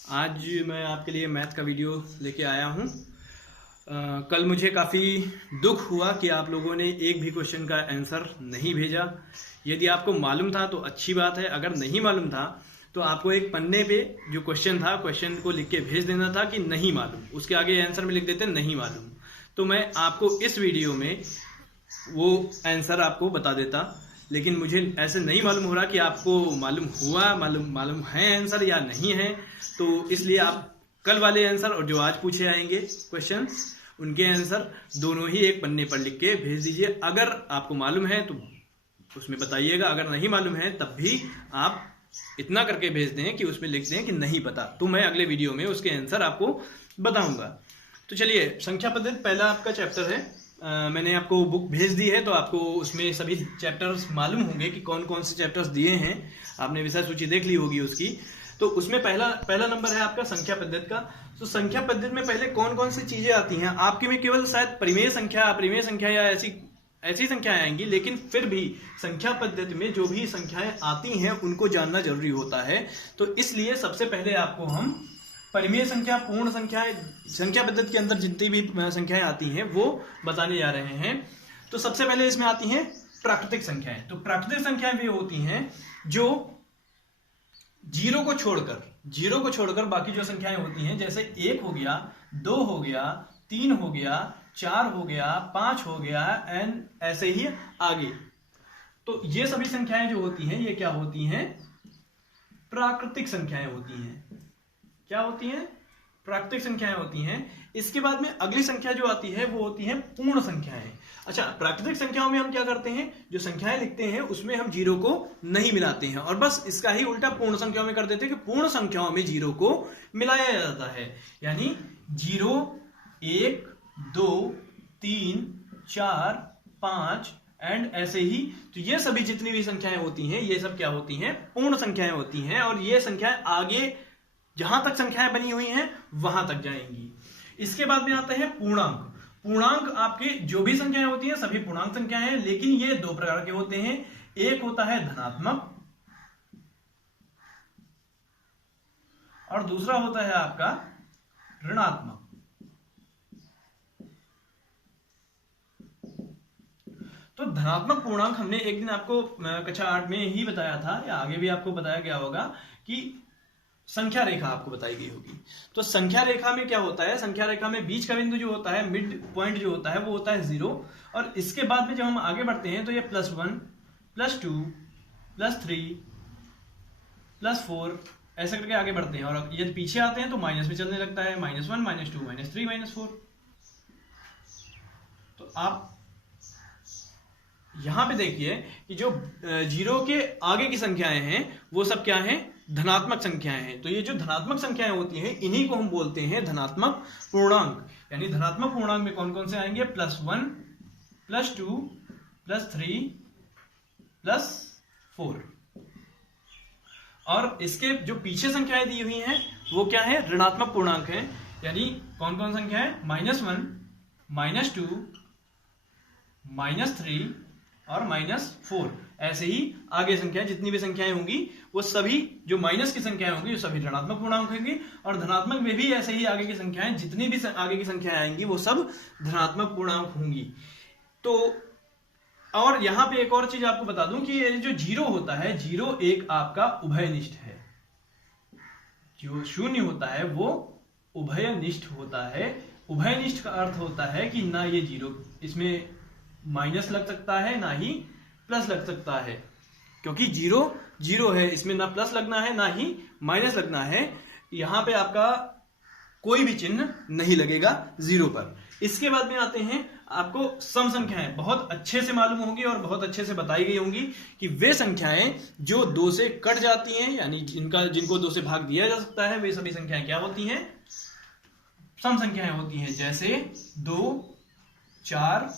आज मैं आपके लिए मैथ का वीडियो लेके आया हूँ। कल मुझे काफ़ी दुख हुआ कि आप लोगों ने एक भी क्वेश्चन का आंसर नहीं भेजा। यदि आपको मालूम था तो अच्छी बात है, अगर नहीं मालूम था तो आपको एक पन्ने पे जो क्वेश्चन था क्वेश्चन को लिख के भेज देना था कि नहीं मालूम, उसके आगे आंसर में लिख देते नहीं मालूम। तो मैं आपको इस वीडियो में वो आंसर आपको बता देता, लेकिन मुझे ऐसे नहीं मालूम हो रहा कि आपको मालूम हुआ, मालूम है आंसर या नहीं है। तो इसलिए आप कल वाले आंसर और जो आज पूछे आएंगे क्वेश्चन, उनके आंसर दोनों ही एक पन्ने पर लिख के भेज दीजिए। अगर आपको मालूम है तो उसमें बताइएगा, अगर नहीं मालूम है तब भी आप इतना करके भेज दें कि उसमें लिख दें कि नहीं पता, तो मैं अगले वीडियो में उसके आंसर आपको बताऊंगा। तो चलिए, संख्या पद्धति पहला आपका चैप्टर है। मैंने आपको बुक भेज दी है तो आपको उसमें सभी चैप्टर्स मालूम होंगे कि कौन कौन से चैप्टर्स दिए हैं। आपने विषय सूची देख ली होगी उसकी। तो उसमें पहला नंबर है आपका संख्या पद्धति का। तो संख्या पद्धति में पहले कौन कौन सी चीजें आती हैं आपके में, केवल शायद परिमेय संख्या, अपरिमेय संख्या या ऐसी संख्याएं आएंगी, लेकिन फिर भी संख्या पद्धति में जो भी संख्याएं आती हैं उनको जानना जरूरी होता है। तो इसलिए सबसे पहले आपको हम परिमेय संख्या, पूर्ण संख्याएं, संख्या पद्धति के अंदर जितनी भी संख्याएं आती हैं वो बताने जा रहे हैं। तो सबसे पहले इसमें आती हैं प्राकृतिक संख्याएं। तो प्राकृतिक संख्याएं भी होती हैं जो जीरो को छोड़कर बाकी जो संख्याएं होती हैं, जैसे 1 हो गया, 2 हो गया, 3 हो गया, 4 हो गया, 5 हो गया, एंड ऐसे ही आगे। तो ये सभी संख्याएं जो होती हैं ये क्या होती हैं? प्राकृतिक संख्याएं होती हैं। क्या होती हैं? प्राकृतिक संख्याएं होती हैं। इसके बाद में अगली संख्या जो आती है वो होती है पूर्ण संख्याएं। अच्छा, प्राकृतिक संख्याओं में हम क्या करते हैं, जो संख्याएं लिखते हैं उसमें हम जीरो को नहीं मिलाते हैं, और बस इसका ही उल्टा पूर्ण संख्याओं में कर देते हैं कि पूर्ण संख्याओं में जीरो को मिलाया जाता है। यानी 0, 1, 2, 3, 4, 5 एंड ऐसे ही। तो ये सभी जितनी भी संख्याएं होती हैं ये सब क्या होती हैं? पूर्ण संख्याएं होती हैं। और ये संख्याएं आगे जहां तक संख्याएं बनी हुई हैं वहां तक जाएंगी। इसके बाद में आता है पूर्णांक। पूर्णांक आपके जो भी संख्याएं होती हैं सभी पूर्णांक संख्याएं हैं, लेकिन ये दो प्रकार के होते हैं। एक होता है धनात्मक और दूसरा होता है आपका ऋणात्मक। तो धनात्मक पूर्णांक हमने एक दिन आपको कक्षा 8 में ही बताया था, या आगे भी आपको बताया गया होगा कि संख्या रेखा आपको बताई गई होगी। तो संख्या रेखा में क्या होता है? संख्या रेखा में बीच का बिंदु जो होता है, मिड पॉइंट जो होता है वो होता है 0। और इसके बाद में जब हम आगे बढ़ते हैं तो ये +1, +2, +3, +4 ऐसे करके आगे बढ़ते हैं। और यदि पीछे आते हैं तो माइनस में चलने लगता है, -1, -2, -3, -4। तो आप यहां पे देखिए कि जो 0 के आगे की संख्याएं हैं वो सब क्या हैं? धनात्मक संख्याएं हैं। तो ये जो धनात्मक संख्याएं होती हैं इन्हीं को हम बोलते हैं धनात्मक पूर्णांक। यानी धनात्मक पूर्णांक में कौन कौन से आएंगे? +1, +2, +3, +4। और इसके जो पीछे संख्याएं दी हुई हैं वो क्या है? ऋणात्मक पूर्णांक है। यानी कौन कौन संख्या है? -1, -2, -3 और -4। ऐसे ही आगे संख्याएं, जितनी भी संख्याएं होंगी वो सभी, जो माइनस की संख्याएं होंगी वो सभी ऋणात्मक पूर्णांक होंगी। और धनात्मक में भी ऐसे ही आगे की संख्याएं, जितनी भी आगे की संख्याएं आएंगी वो सब धनात्मक पूर्णांक होंगी। तो और यहां पे एक और चीज आपको बता दूं कि ये जो 0 होता है, 0 एक आपका उभयनिष्ठ है। जो 0 होता है वो उभयनिष्ठ होता है। उभयनिष्ठ का अर्थ होता है कि ना ये 0, इसमें माइनस लग सकता है ना ही प्लस लग सकता है, क्योंकि 0 है, इसमें ना प्लस लगना है ना ही माइनस लगना है। यहां पे आपका कोई भी चिन्ह नहीं लगेगा 0 पर। इसके बाद में आते हैं आपको सम संख्याएं। बहुत अच्छे से मालूम होंगी और बहुत अच्छे से बताई गई होंगी कि वे संख्याएं जो 2 से कट जाती हैं, यानी जिनको 2 से भाग दिया जा सकता है, वे सभी संख्याएं क्या होती हैं? सम संख्याएं होती हैं। जैसे 2, 4,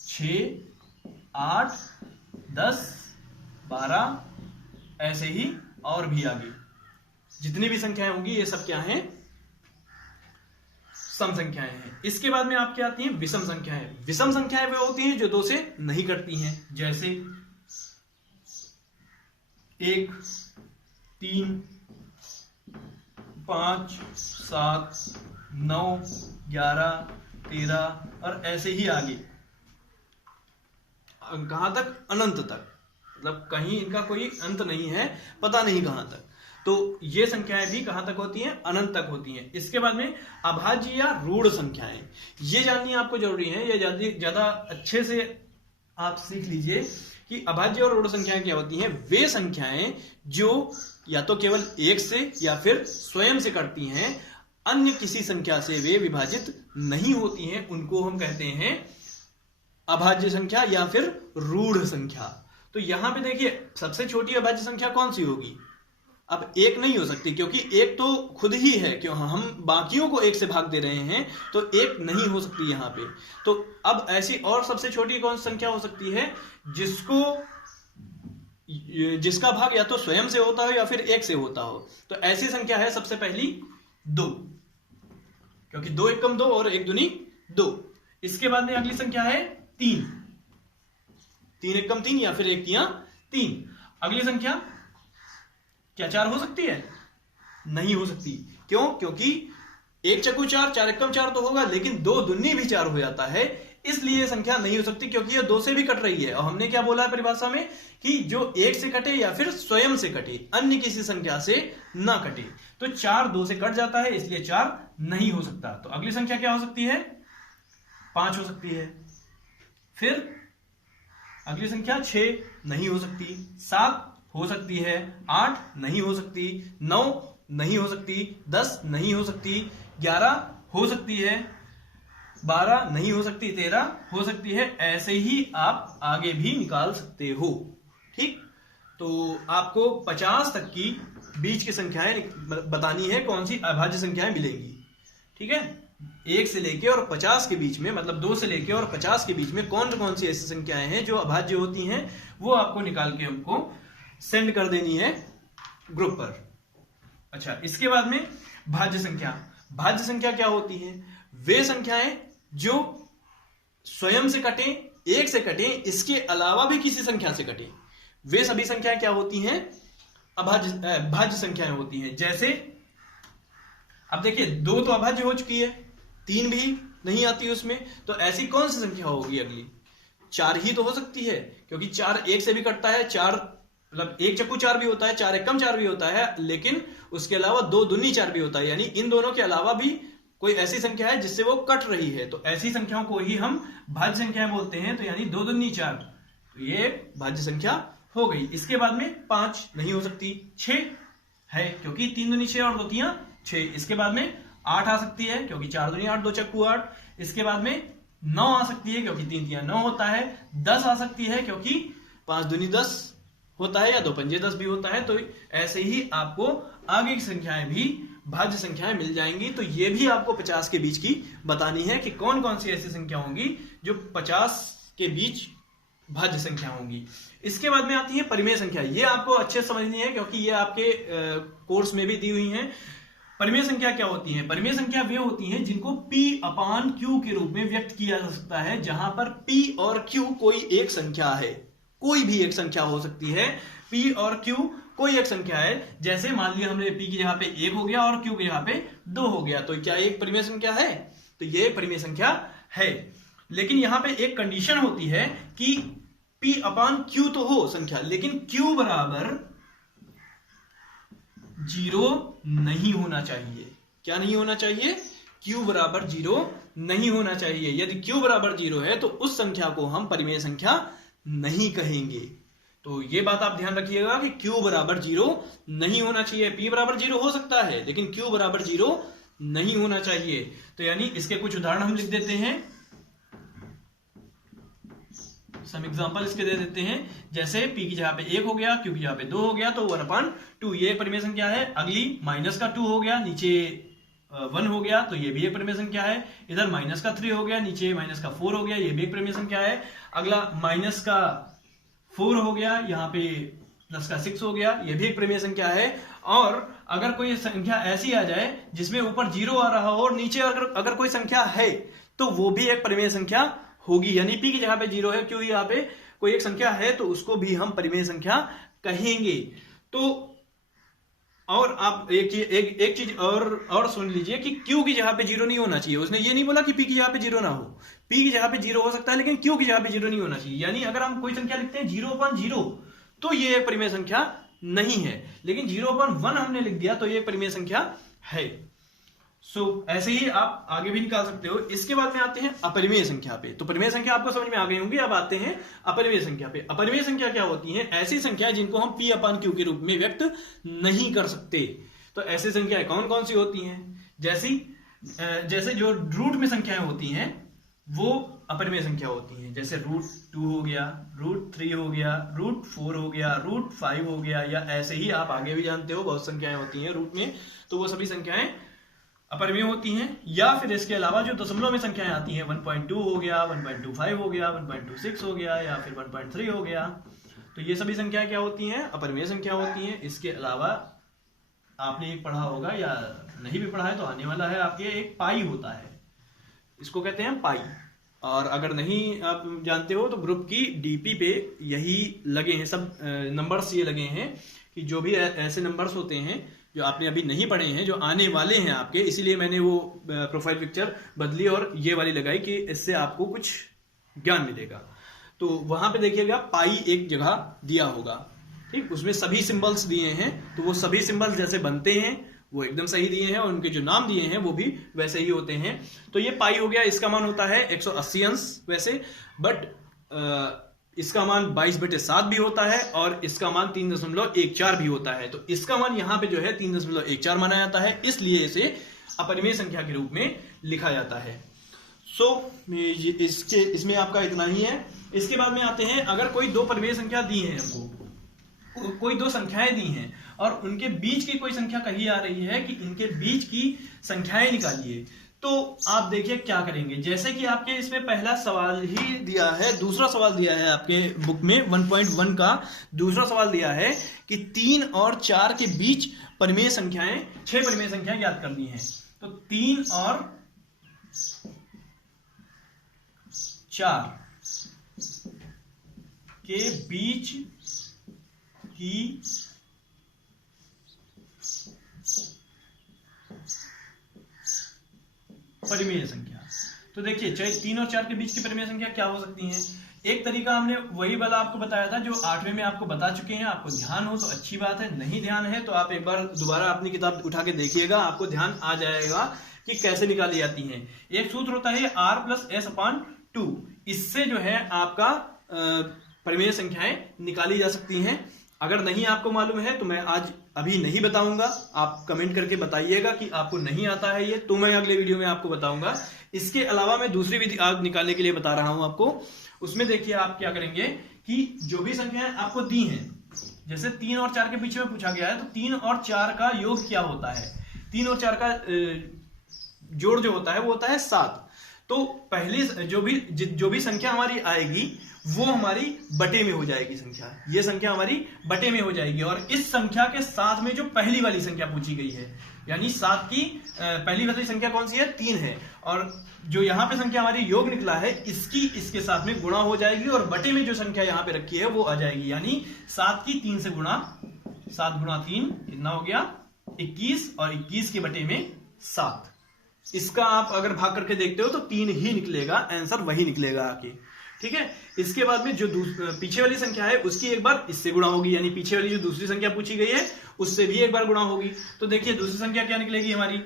6, 8, 10, 12 ऐसे ही और भी आगे जितनी भी संख्याएं होंगी ये सब क्या हैं? सम संख्याएं हैं। इसके बाद में आपकी आती हैं विषम संख्याएं। विषम संख्याएं वे होती हैं जो 2 से नहीं कटती हैं। जैसे 1, 3, 5, 7, 9, 11, 13 और ऐसे ही आगे कहां तक? अनंत तक। मतलब कहीं इनका कोई अंत नहीं है, पता नहीं कहां तक। तो ये संख्याएं भी कहां तक होती हैं? अनंत तक होती हैं। इसके बाद में अभाज्य या रूढ़ संख्याएं, ये जाननी आपको जरूरी है। ये ज्यादा अच्छे से आप सीख लीजिए कि अभाज्य और रूढ़ संख्याएं क्या होती हैं। वे संख्याएं जो या तो केवल एक से या फिर स्वयं से कटती हैं, अन्य किसी संख्या से वे विभाजित नहीं होती हैं, उनको हम कहते हैं अभाज्य संख्या या फिर रूढ़ संख्या। तो यहां पे देखिए, सबसे छोटी अभाज्य संख्या कौन सी होगी? अब एक नहीं हो सकती, क्योंकि एक तो खुद ही है, क्यों हम बाकियों को एक से भाग दे रहे हैं, तो एक नहीं हो सकती यहां पे। तो अब ऐसी और सबसे छोटी कौन सी संख्या हो सकती है? जिसका भाग या तो स्वयं से होता हो या फिर एक से होता हो। तो ऐसी संख्या है सबसे पहली 2, क्योंकि 2 एकम 2 और 1 दूनी 2। इसके बाद में अगली संख्या है 3, 3 एकम 3 या फिर 1 तिया 3। अगली संख्या क्या 4 हो सकती है? नहीं हो सकती। क्यों? क्योंकि 1 चक्कू 4, 4 एकम 4 तो होगा, लेकिन 2 दूनी भी 4 हो जाता है, इसलिए संख्या नहीं हो सकती, क्योंकि ये 2 से भी कट रही है। और हमने क्या बोला है परिभाषा में कि जो 1 से कटे या फिर स्वयं से कटे, अन्य किसी संख्या से ना कटे। तो 4 2 से कट जाता है, इसलिए 4 नहीं हो सकता। तो अगली संख्या क्या हो सकती है? 5 हो सकती है। फिर अगली संख्या 6 नहीं हो सकती, 7 हो सकती है, 8 नहीं हो सकती, 9 नहीं हो सकती, 10 नहीं हो सकती, 11 हो सकती है, 12 नहीं हो सकती, 13 हो सकती है। ऐसे ही आप आगे भी निकाल सकते हो। ठीक, तो आपको 50 तक की बीच की संख्याएं बतानी है, कौन सी अभाज्य संख्याएं मिलेंगी। ठीक है, 1 से लेके और 50 के बीच में, मतलब 2 से लेके और 50 के बीच में कौन कौन सी ऐसी संख्याएं हैं जो अभाज्य होती हैं, वो आपको निकाल के हमको सेंड कर देनी है ग्रुप पर। अच्छा, इसके बाद में भाज्य संख्या। भाज्य संख्या क्या होती है? वे संख्याएं जो स्वयं से कटे, एक से कटे, इसके अलावा भी किसी संख्या से कटे, वे सभी संख्याएं क्या होती हैं? भाज्य संख्याएं होती हैं। जैसे अब देखिए, 2 तो अभाज्य हो चुकी है, 3 भी नहीं आती उसमें, तो ऐसी कौन सी संख्या होगी अगली? 4 ही तो हो सकती है, क्योंकि 4 1 से भी कटता है, 4 मतलब 1 चक्कू 4 भी होता है, 4 एकम 4 भी होता है, लेकिन उसके अलावा 2 दूनी 4 भी होता है। यानी इन दोनों के अलावा भी कोई ऐसी संख्या है जिससे वो कट रही है, तो ऐसी संख्याओं को ही हम भाज्य संख्याएं बोलते हैं। तो यानी 2 दूनी 4, तो ये भाज्य संख्या हो गई। इसके बाद में 5 नहीं हो सकती, 6 है, क्योंकि 3 दूनी 6 और 2 तिया 6। इसके बाद में 8 आ सकती है, क्योंकि 4 दूनी 8, 2 चक्कू 8। इसके बाद में 9 आ सकती है, क्योंकि 3 तिया 9 होता है। 10 आ सकती है, क्योंकि 5 दूनी 10 होता है, या 2 पंजे 10 भी होता है। तो ऐसे ही आपको आगे की संख्याएं भी भाज्य संख्याएं मिल जाएंगी। तो ये भी आपको 50 के बीच की बतानी है कि कौन कौन सी ऐसी संख्या होंगी जो 50 के बीच भाज्य संख्या होंगी। इसके बाद में आती है परिमेय संख्या। ये आपको अच्छे समझनी है, क्योंकि ये आपके कोर्स में भी दी हुई है। परिमेय संख्या क्या होती है? परिमेय संख्या वे होती हैं जिनको P/Q के रूप में व्यक्त किया जा सकता है, जहां पर P और Q कोई एक संख्या है, कोई भी एक संख्या हो सकती है। P और Q कोई एक संख्या है। जैसे मान लिया हमने P की जगह पे 1 हो गया और Q की जगह पे 2 हो गया, तो क्या एक परिमेय संख्या है? तो ये परिमेय संख्या है। लेकिन यहां पे एक कंडीशन होती है कि P/Q तो हो संख्या, लेकिन Q बराबर 0 नहीं होना चाहिए। क्या नहीं होना चाहिए? Q बराबर 0 नहीं होना चाहिए। यदि Q बराबर 0 है तो उस संख्या को हम परिमेय संख्या नहीं कहेंगे। तो ये बात आप ध्यान रखिएगा कि Q बराबर 0 नहीं होना चाहिए। P बराबर 0 हो सकता है, लेकिन Q बराबर 0 नहीं होना चाहिए। तो यानी इसके कुछ उदाहरण हम लिख देते हैं, सम एग्जांपल इसके दे देते हैं। जैसे P की जगह पे 1 हो गया, Q की जगह पे 2 हो गया, तो 1/2 ये परिमेय संख्या है। अगली माइनस का 2 हो गया, नीचे 1 हो गया, तो ये भी एक परिमेय संख्या है। इधर माइनस का 3 हो गया, नीचे माइनस का 4 हो गया, ये भी एक परिमेय संख्या है। अगला माइनस का 4 हो गया, यहाँ पे प्लस का 6 हो गया, ये भी एक परिमेय संख्या है। और अगर कोई संख्या ऐसी आ जाए जिसमें ऊपर 0 आ रहा हो और नीचे अगर कोई संख्या है, तो वो भी एक परिमेय संख्या होगी। यानी P की जगह पे 0 है, Q यहाँ पे कोई एक संख्या है, तो उसको भी हम परिमेय संख्या कहेंगे। तो और आप एक चीज और सुन लीजिए कि Q की जगह पे 0 नहीं होना चाहिए। उसने ये नहीं बोला कि P की जगह पे 0 ना हो, P की जगह पे 0 हो सकता है, लेकिन Q की जगह पे 0 नहीं होना चाहिए। यानी अगर हम कोई संख्या लिखते हैं 0/0 तो ये एक परिमेय संख्या नहीं है, लेकिन 0/1 हमने लिख दिया तो ये एक परिमेय संख्या है। ऐसे ही आप आगे भी निकाल सकते हो। इसके बाद में आते हैं अपरिमेय संख्या पे। तो परिमेय संख्या आपको समझ में आ गई होंगी। अब आते हैं अपरिमेय संख्या पे। अपरिमेय संख्या क्या होती है? ऐसी संख्या जिनको हम P/Q के रूप में व्यक्त नहीं कर सकते। तो ऐसी संख्याएं कौन कौन सी होती हैं? जैसे जो रूट में संख्याएं होती हैं वो अपरिमेय संख्या होती हैं। जैसे √2 हो गया, √3 हो गया, √4 हो गया, √5 हो गया, या ऐसे ही आप आगे भी जानते हो बहुत संख्याएं होती हैं रूट में। तो वो सभी संख्याएं अपरिमेय होती हैं। या फिर इसके अलावा जो दशमलव में संख्याएं आती हैं 1.2 हो गया, 1.25 हो गया, 1.26 हो गया, या फिर 1.3 हो गया, तो ये सभी संख्याएं क्या होती हैं? अपरिमेय संख्या होती हैं। इसके अलावा आपने एक पढ़ा होगा या नहीं भी पढ़ा है तो आने वाला है आपके, एक पाई होता है, इसको कहते हैं पाई। और अगर नहीं आप जानते हो तो ग्रुप की डीपी पे यही लगे हैं सब नंबर्स, ये लगे हैं कि जो भी ऐसे नंबर्स होते हैं जो आपने अभी नहीं पढ़े हैं, जो आने वाले हैं आपके, इसीलिए मैंने वो प्रोफाइल पिक्चर बदली और ये वाली लगाई कि इससे आपको कुछ ज्ञान मिलेगा। तो वहां पे देखिएगा पाई एक जगह दिया होगा, ठीक, उसमें सभी सिंबल्स दिए हैं। तो वो सभी सिंबल्स जैसे बनते हैं वो एकदम सही दिए हैं, और उनके जो नाम दिए हैं वो भी वैसे ही होते हैं। तो ये पाई हो गया, इसका मान होता है 180 अंश वैसे, बट इसका मान 22/7 भी होता है, और इसका मान 3.14 भी होता है। तो इसका मान यहाँ पे जो है 3.14 माना जाता है, इसलिए इसे अपरिमेय संख्या के रूप में लिखा जाता है। इसमें आपका इतना ही है। इसके बाद में आते हैं, अगर कोई दो परिमेय संख्या दी है हमको, कोई दो संख्याएं दी हैं और उनके बीच की कोई संख्या कही आ रही है कि इनके बीच की संख्याएं निकालिए, तो आप देखिए क्या करेंगे। जैसे कि आपके इसमें पहला सवाल ही दिया है, दूसरा सवाल दिया है आपके बुक में 1.1 का दूसरा सवाल दिया है कि 3 और 4 के बीच परिमेय संख्याएं, 6 परिमेय संख्याएं ज्ञात करनी है। तो 3 और 4 के बीच की परिमेय संख्या, तो देखिए 3 और 4 के बीच की परिमेय संख्या क्या हो सकती है। एक तरीका हमने वही वाला आपको बताया था जो 8वें में आपको बता चुके हैं। आपको ध्यान हो तो अच्छी बात है, नहीं ध्यान है तो आप एक बार दोबारा अपनी किताब उठा के देखिएगा, आपको ध्यान आ जाएगा कि कैसे निकाली जाती हैं। एक सूत्र होता है R+S/2, इससे जो है आपका परिमेय संख्याएं निकाली जा सकती हैं। अगर नहीं आपको मालूम है तो मैं आज अभी नहीं बताऊंगा, आप कमेंट करके बताइएगा कि आपको नहीं आता है ये, तो मैं अगले वीडियो में आपको बताऊंगा। इसके अलावा मैं दूसरी विधि आज निकालने के लिए बता रहा हूं आपको। उसमें देखिए आप क्या करेंगे कि जो भी संख्याएं आपको दी हैं, जैसे 3 और 4 के पीछे में पूछा गया है, तो 3 और 4 का योग क्या होता है? 3 और 4 का जोड़ जो होता है वो होता है 7। तो पहली जो भी संख्या हमारी आएगी वो हमारी बटे में हो जाएगी संख्या, ये संख्या हमारी बटे में हो जाएगी। और इस संख्या के साथ में जो पहली वाली संख्या पूछी गई है, यानी 7 की पहली वाली संख्या कौन सी है? 3 है, और जो यहाँ पे संख्या हमारी योग निकला है इसके साथ में गुणा हो जाएगी, और बटे में जो संख्या यहाँ पे रखी है वो आ जाएगी। यानी 7 की 3 से गुणा, 7 गुणा 3 कितना हो गया? 21, और 21 के बटे में 7। इसका आप अगर भाग करके देखते हो तो 3 ही निकलेगा, आंसर वही निकलेगा आके, ठीक है। इसके बाद में जो पीछे वाली संख्या है उसकी एक बार इससे गुणा होगी, यानी पीछे वाली जो दूसरी संख्या पूछी गई है उससे भी एक बार गुणा होगी। तो देखिए दूसरी संख्या क्या निकलेगी हमारी?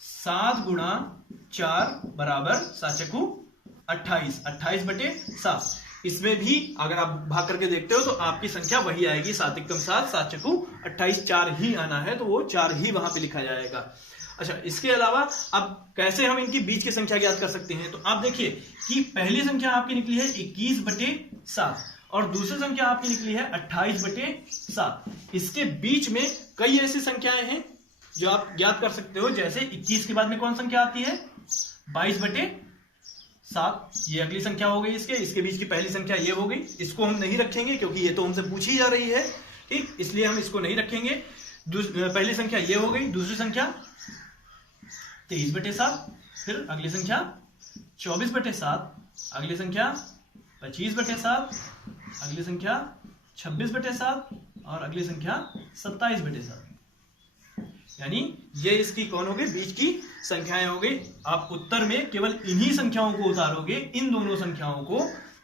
7 गुणा 4 बराबर 7×28, 28/7। इसमें भी अगर आप भाग करके देखते हो तो आपकी संख्या वही आएगी, 7×7, 7×28, 4 ही आना है, तो वो 4 ही वहां पे लिखा जाएगा। अच्छा, इसके अलावा अब कैसे हम इनकी बीच की संख्या ज्ञात कर सकते हैं? तो आप देखिए कि पहली संख्या आपकी निकली है 21/7 और दूसरी संख्या आपकी निकली है 28/7। इसके बीच में कई ऐसी संख्याएं हैं जो आप ज्ञात कर सकते हो। जैसे 21 के बाद में कौन संख्या आती है? 22/7, ये अगली संख्या हो गई। इसके बीच की पहली संख्या ये हो गई। इसको हम नहीं रखेंगे क्योंकि ये तो हमसे पूछी जा रही है, ठीक, इसलिए हम इसको नहीं रखेंगे। पहली संख्या ये हो गई, दूसरी संख्या 23/7, फिर अगली संख्या 24/7, अगली संख्या 25/7, अगली संख्या 26/7 और अगली संख्या 27/7। यानी ये इसकी कौन हो गई, बीच की संख्याएं हो गई। आप उत्तर में केवल इन्हीं संख्याओं को उतारोगे, इन दोनों संख्याओं को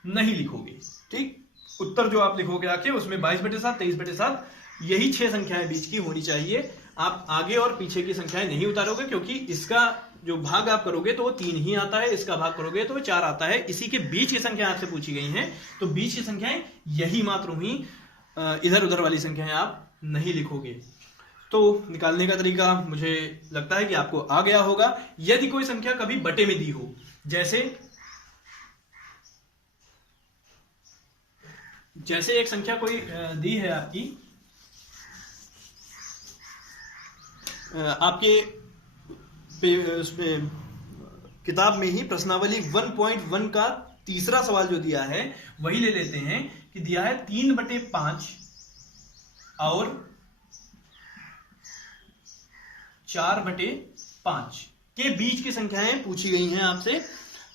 नहीं लिखोगे। ठीक, उत्तर जो आप लिखोगे आके उसमें 22/7, 23/7 यही 6 संख्याएं बीच की होनी चाहिए। आप आगे और पीछे की संख्याएं नहीं उतारोगे, क्योंकि इसका जो भाग आप करोगे तो वो 3 ही आता है, इसका भाग करोगे तो वो 4 आता है। इसी के बीच की संख्या आपसे पूछी गई हैं, तो बीच की संख्याएं यही मात्र हुई, इधर उधर वाली संख्याएं आप नहीं लिखोगे। तो निकालने का तरीका मुझे लगता है कि आपको आ गया होगा। यदि कोई संख्या कभी बटे में दी हो, जैसे एक संख्या कोई दी है आपके किताब में ही प्रश्नावली 1.1 का तीसरा सवाल जो दिया है वही ले लेते हैं कि दिया है 3/5 और 4/5 के बीच की संख्याएं पूछी गई हैं आपसे,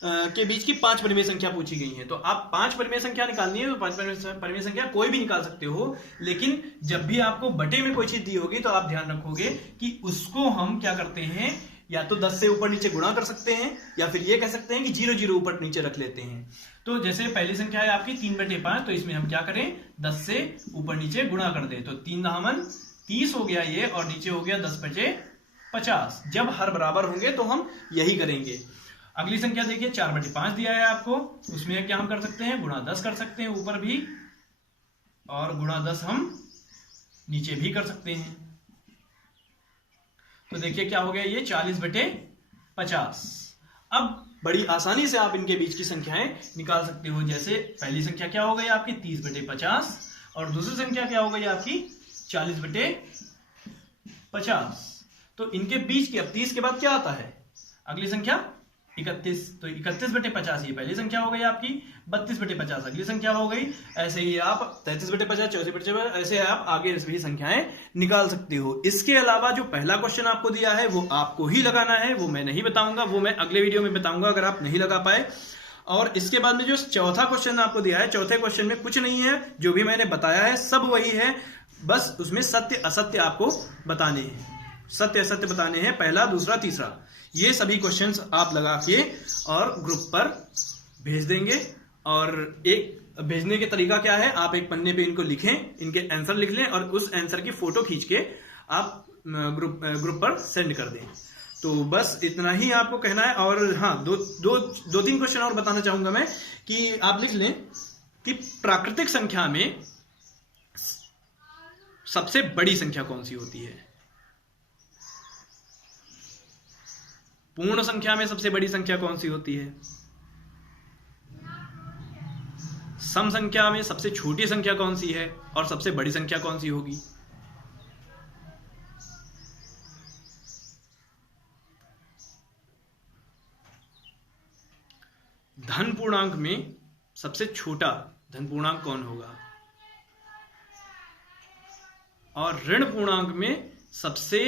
के बीच की 5 परिमेय संख्या पूछी गई है। तो आप 5 परिमेय संख्या निकालनी है तो 5 परिमेय संख्या कोई भी निकाल सकते हो, लेकिन जब भी आपको बटे में कोई चीज दी होगी तो आप ध्यान रखोगे कि उसको हम क्या करते हैं, या तो 10 से ऊपर नीचे गुणा कर सकते हैं, या फिर ये कह सकते हैं कि 0 0 ऊपर नीचे रख लेते हैं। तो जैसे पहली संख्या है आपकी 3/5, तो इसमें हम क्या करें, 10 से ऊपर नीचे गुणा कर दें, तो 3 दामन 30 हो गया ये, और नीचे हो गया 10/50। जब हर बराबर होंगे तो हम यही करेंगे। अगली संख्या देखिए 4/5 दिया है आपको, उसमें क्या हम कर सकते हैं, गुणा 10 कर सकते हैं ऊपर भी, और गुणा 10 हम नीचे भी कर सकते हैं। तो देखिए क्या हो गया, ये 40/50। अब बड़ी आसानी से आप इनके बीच की संख्याएं निकाल सकते हो। जैसे पहली संख्या क्या हो गई आपकी 30/50, और दूसरी संख्या क्या हो गई आपकी 40/50। तो इनके बीच की, अब 30 के बाद क्या आता है, अगली संख्या 31, तो 31/50 ये पहली संख्या हो गई आपकी, 32/50 अगली संख्या हो गई। ऐसे ही आप 33/50, 34/50, ऐसे आप आगे भी संख्याएं निकाल सकते हो। इसके अलावा जो पहला क्वेश्चन आपको दिया है वो आपको ही लगाना है, वो मैं नहीं बताऊंगा, वो मैं अगले वीडियो में बताऊंगा अगर आप नहीं लगा पाए। और इसके बाद में जो चौथा क्वेश्चन आपको दिया है, चौथे क्वेश्चन में कुछ नहीं है, जो भी मैंने बताया है सब वही है, बस उसमें सत्य असत्य आपको बताने हैं, सत्य असत्य बताने हैं, पहला दूसरा तीसरा। ये सभी क्वेश्चंस आप लगा के और ग्रुप पर भेज देंगे। और एक भेजने के तरीका क्या है, आप एक पन्ने पे इनको लिखें, इनके आंसर लिख लें, और उस आंसर की फोटो खींच के आप ग्रुप पर सेंड कर दें। तो बस इतना ही आपको कहना है। और हाँ, दो तीन क्वेश्चन और बताना चाहूंगा मैं, कि आप लिख लें कि प्राकृतिक संख्या में सबसे बड़ी संख्या कौन सी होती है, पूर्ण संख्या में सबसे बड़ी संख्या कौन सी होती है, सम संख्या में सबसे छोटी संख्या कौन सी है, और सबसे बड़ी संख्या कौन सी होगी। धन पूर्णांक में सबसे छोटा धन पूर्णांक कौन होगा, और ऋण पूर्णांक में सबसे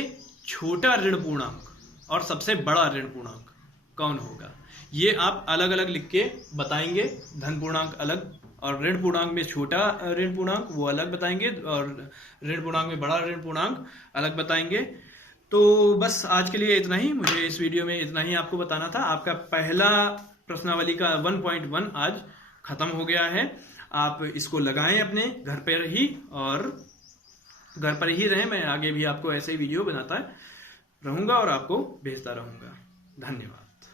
छोटा ऋण पूर्णांक और सबसे बड़ा ऋण पूर्णांक कौन होगा। ये आप अलग अलग लिख के बताएंगे। धन पूर्णांक अलग, और ऋण पूर्णांक में छोटा ऋण पूर्णांक वो अलग बताएंगे, और ऋण पूर्णांक में बड़ा ऋण पूर्णांक अलग बताएंगे। तो बस आज के लिए इतना ही, मुझे इस वीडियो में इतना ही आपको बताना था। आपका पहला प्रश्नावली का 1.1 आज खत्म हो गया है। आप इसको लगाएं अपने घर पर ही, और घर पर ही रहें। मैं आगे भी आपको ऐसे ही वीडियो बनाता रहूंगा और आपको भेजता रहूंगा। धन्यवाद।